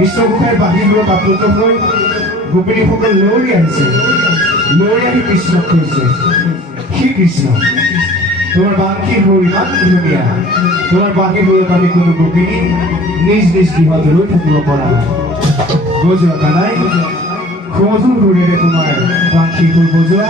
কৃষ্ণগোসাঁইৰ বাঁহীবোৰত আপ্লুত হৈ গোপিনীসকল লৰি আহিছে, লৰি আহি কৃষ্ণক কৈছে, শ্ৰী কৃষ্ণ তোমাৰ বাঁহীবোৰ ইমান ধুনীয়া, তোমাৰ বাঁহীবোৰত আমি কোনো গোপিনী নিজ নিজ গৃহত ৰৈ থাকিব পৰা নাই। বজোৱা কানাই, সুমধুৰ সুৰেৰে তোমাৰ বাঁহীবোৰ বজোৱা।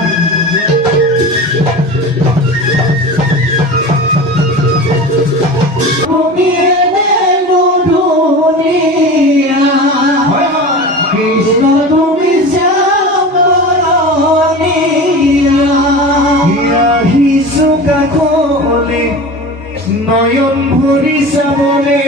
নয়ন ভৰি চাবলে